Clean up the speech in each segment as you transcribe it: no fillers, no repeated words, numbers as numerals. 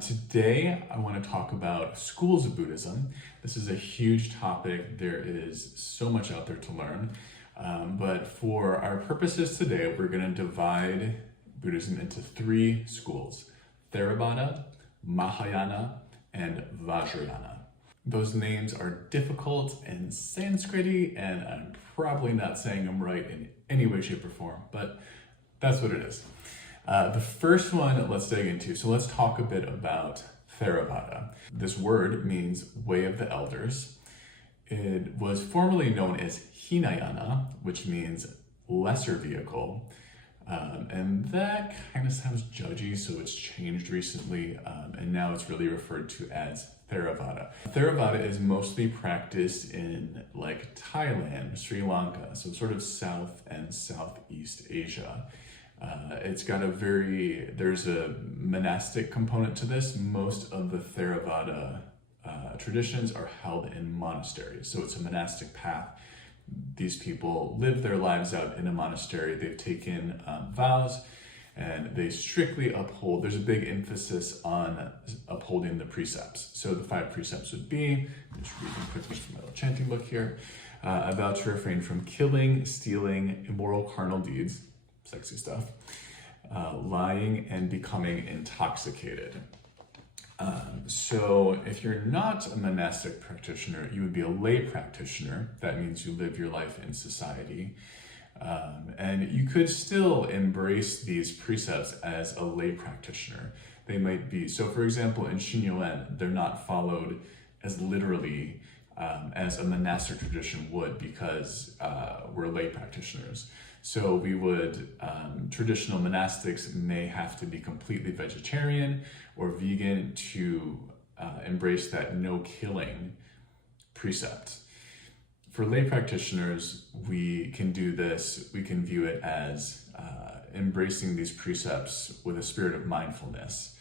Today, I want to talk about schools of Buddhism. This is a huge topic. There is so much out there to learn. But for our purposes today, we're going to divide Buddhism into three schools: Theravada, Mahayana, and Vajrayana. Those names are difficult and Sanskrit-y, and I'm probably not saying them right in any way, shape, or form, but that's what it is. The first one, let's dig into. So let's talk a bit about Theravada. This word means way of the elders. It was formerly known as Hinayana, which means lesser vehicle. And that kind of sounds judgy, so it's changed recently, and now it's really referred to as Theravada. Theravada is mostly practiced in like Thailand, Sri Lanka, so sort of South and Southeast Asia. There's a monastic component to this. Most of the Theravada traditions are held in monasteries, so it's a monastic path. These people live their lives out in a monastery. They've taken vows, and they strictly uphold. There's a big emphasis on upholding the precepts. So the 5 precepts would be, just reading quickly from my little chanting book here, a vow to refrain from killing, stealing, immoral carnal deeds, sexy stuff, lying, and becoming intoxicated. So if you're not a monastic practitioner, you would be a lay practitioner. That means you live your life in society. And you could still embrace these precepts as a lay practitioner. They might be, so for example, in Shinnyoen, they're not followed as literally as a monastic tradition would, because we're lay practitioners. So we would, traditional monastics may have to be completely vegetarian or vegan to embrace that no killing precept. For lay practitioners, we can do this, we can view it as embracing these precepts with a spirit of mindfulness.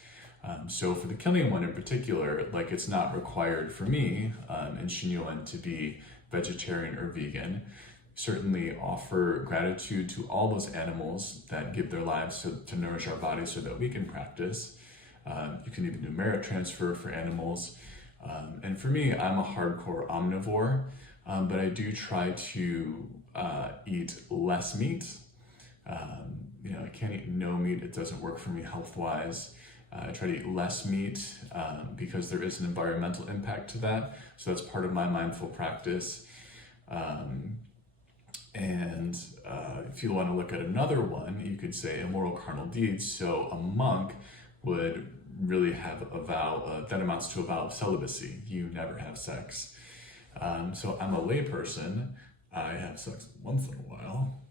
So for the killing one in particular, like it's not required for me in Shinnyoen to be vegetarian or vegan. Certainly offer gratitude to all those animals that give their lives to nourish our bodies so that we can practice. You can even do merit transfer for animals. And for me, I'm a hardcore omnivore, but I do try to eat less meat. I can't eat no meat. It doesn't work for me health-wise. I try to eat less meat because there is an environmental impact to that. So that's part of my mindful practice. And if you want to look at another one, you could say immoral carnal deeds. So a monk would really have a vow that amounts to a vow of celibacy. You never have sex. So I'm a lay person. I have sex once in a while.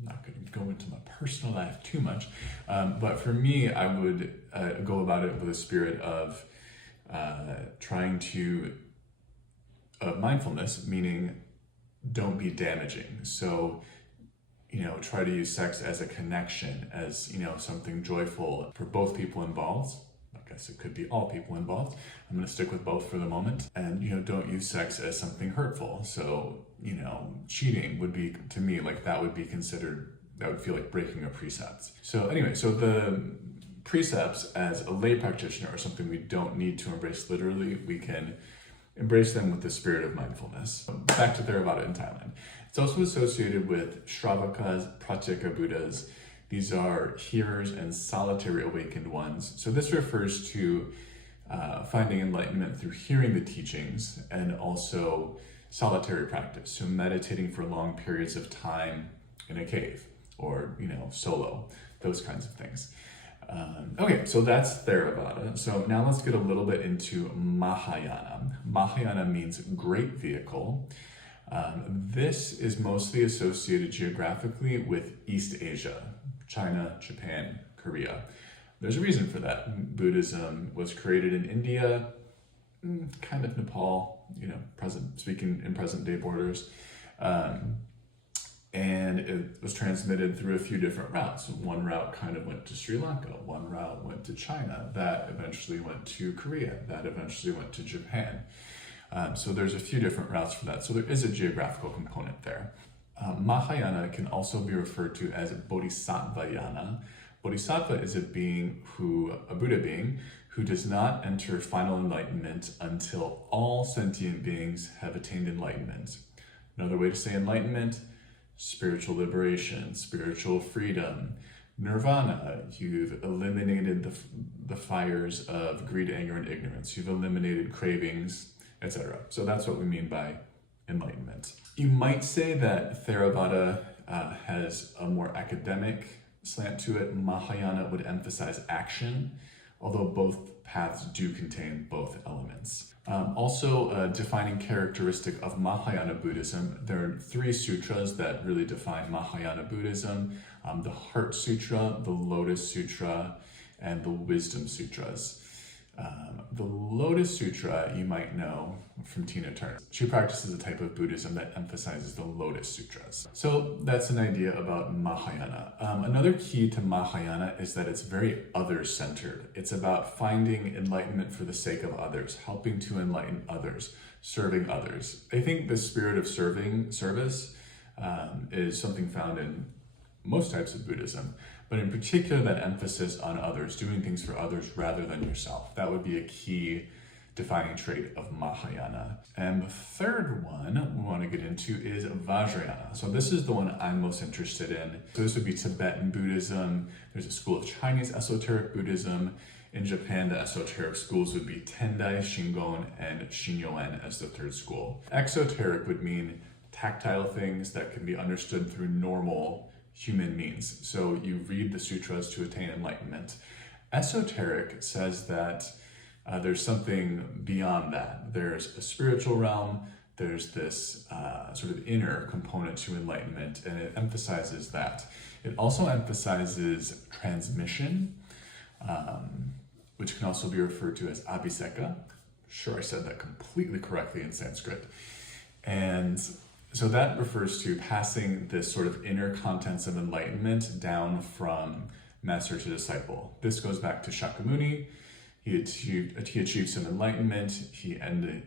I'm not going to go into my personal life too much. But for me, I would go about it with a spirit of trying to, mindfulness, meaning don't be damaging. So, try to use sex as a connection, as, something joyful for both people involved. I guess it could be all people involved. I'm going to stick with both for the moment. And, don't use sex as something hurtful. So, cheating would be, to me, like that would feel like breaking a precept. So anyway, so the precepts as a lay practitioner are something we don't need to embrace literally. We can embrace them with the spirit of mindfulness. Back to Theravada in Thailand. It's also associated with Shrvakas, Pratyeka Buddhas. These are hearers and solitary awakened ones. So this refers to finding enlightenment through hearing the teachings, and also solitary practice. So meditating for long periods of time in a cave, or, solo, those kinds of things. Okay, so that's Theravada. So now let's get a little bit into Mahayana. Mahayana means great vehicle. This is mostly associated geographically with East Asia, China, Japan, Korea. There's a reason for that. Buddhism was created in India, kind of Nepal, speaking in present day borders. And it was transmitted through a few different routes. One route kind of went to Sri Lanka, one route went to China, that eventually went to Korea, that eventually went to Japan. So there's a few different routes for that. So there is a geographical component there. Mahayana can also be referred to as Bodhisattvayana. Bodhisattva is a Buddha being who does not enter final enlightenment until all sentient beings have attained enlightenment. Another way to say enlightenment, spiritual liberation, spiritual freedom, nirvana. You've eliminated the fires of greed, anger, and ignorance. You've eliminated cravings, etc. So that's what we mean by enlightenment. You might say that Theravada has a more academic slant to it. Mahayana would emphasize action, although both paths do contain both elements. Also, a defining characteristic of Mahayana Buddhism, there are 3 sutras that really define Mahayana Buddhism: the Heart Sutra, the Lotus Sutra, and the Wisdom Sutras. The Lotus Sutra you might know from Tina Turner. She practices a type of Buddhism that emphasizes the Lotus Sutras. So that's an idea about Mahayana. Another key to Mahayana is that it's very other-centered. It's about finding enlightenment for the sake of others, helping to enlighten others, serving others. I think the spirit of service is something found in most types of Buddhism, but in particular that emphasis on others, doing things for others rather than yourself. That would be a key defining trait of Mahayana. And the third one we want to get into is Vajrayana. So this is the one I'm most interested in. So this would be Tibetan Buddhism. There's a school of Chinese Esoteric Buddhism. In Japan, the esoteric schools would be Tendai, Shingon, and Shinnyoen as the third school. Exoteric would mean tactile things that can be understood through normal human means. So you read the sutras to attain enlightenment. Esoteric says that there's something beyond that. There's a spiritual realm, there's this sort of inner component to enlightenment, and it emphasizes that. It also emphasizes transmission, which can also be referred to as Abhiseka. Sure, I said that completely correctly in Sanskrit. And so that refers to passing this sort of inner contents of enlightenment down from master to disciple. This goes back to Shakyamuni. He achieved some enlightenment.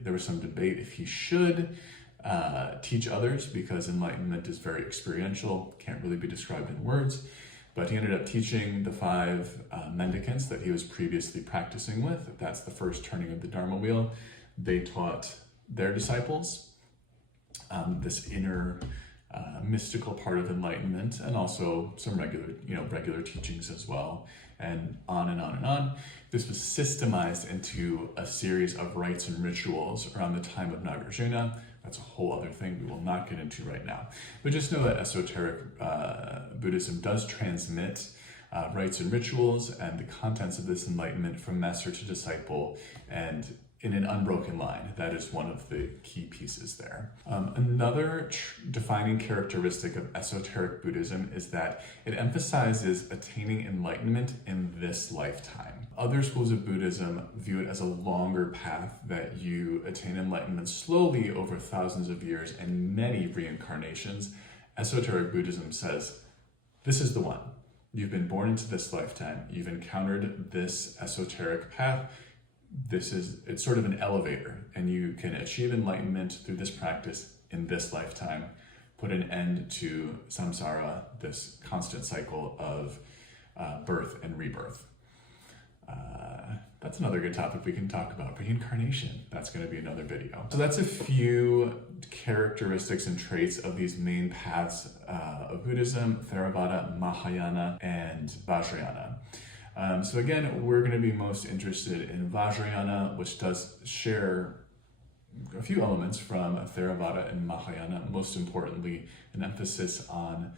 There was some debate if he should teach others, because enlightenment is very experiential, can't really be described in words. But he ended up teaching the 5 mendicants that he was previously practicing with. That's the first turning of the Dharma wheel. They taught their disciples this inner mystical part of enlightenment, and also some regular teachings as well, and on and on and on. This was systemized into a series of rites and rituals around the time of Nagarjuna. That's a whole other thing we will not get into right now. But just know that esoteric Buddhism does transmit rites and rituals and the contents of this enlightenment from master to disciple, and in an unbroken line. That is one of the key pieces there. Another defining characteristic of esoteric Buddhism is that it emphasizes attaining enlightenment in this lifetime. Other schools of Buddhism view it as a longer path, that you attain enlightenment slowly over thousands of years and many reincarnations. Esoteric Buddhism says, this is the one. You've been born into this lifetime. You've encountered this esoteric path. It's sort of an elevator, and you can achieve enlightenment through this practice in this lifetime, put an end to samsara, this constant cycle of birth and rebirth. That's another good topic we can talk about, reincarnation. That's going to be another video. So that's a few characteristics and traits of these main paths of Buddhism: Theravada, Mahayana, and Vajrayana. So again, we're going to be most interested in Vajrayana, which does share a few elements from Theravada and Mahayana, most importantly, an emphasis on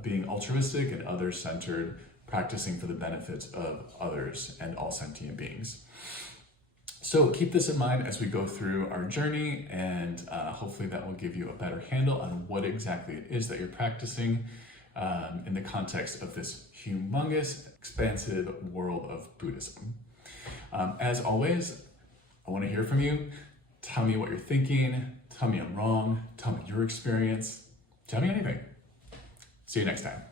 being altruistic and other-centered, practicing for the benefits of others and all sentient beings. So keep this in mind as we go through our journey, and hopefully that will give you a better handle on what exactly it is that you're practicing in the context of this humongous, expansive world of Buddhism. As always, I want to hear from you. Tell me what you're thinking. Tell me I'm wrong. Tell me your experience. Tell me anything. See you next time.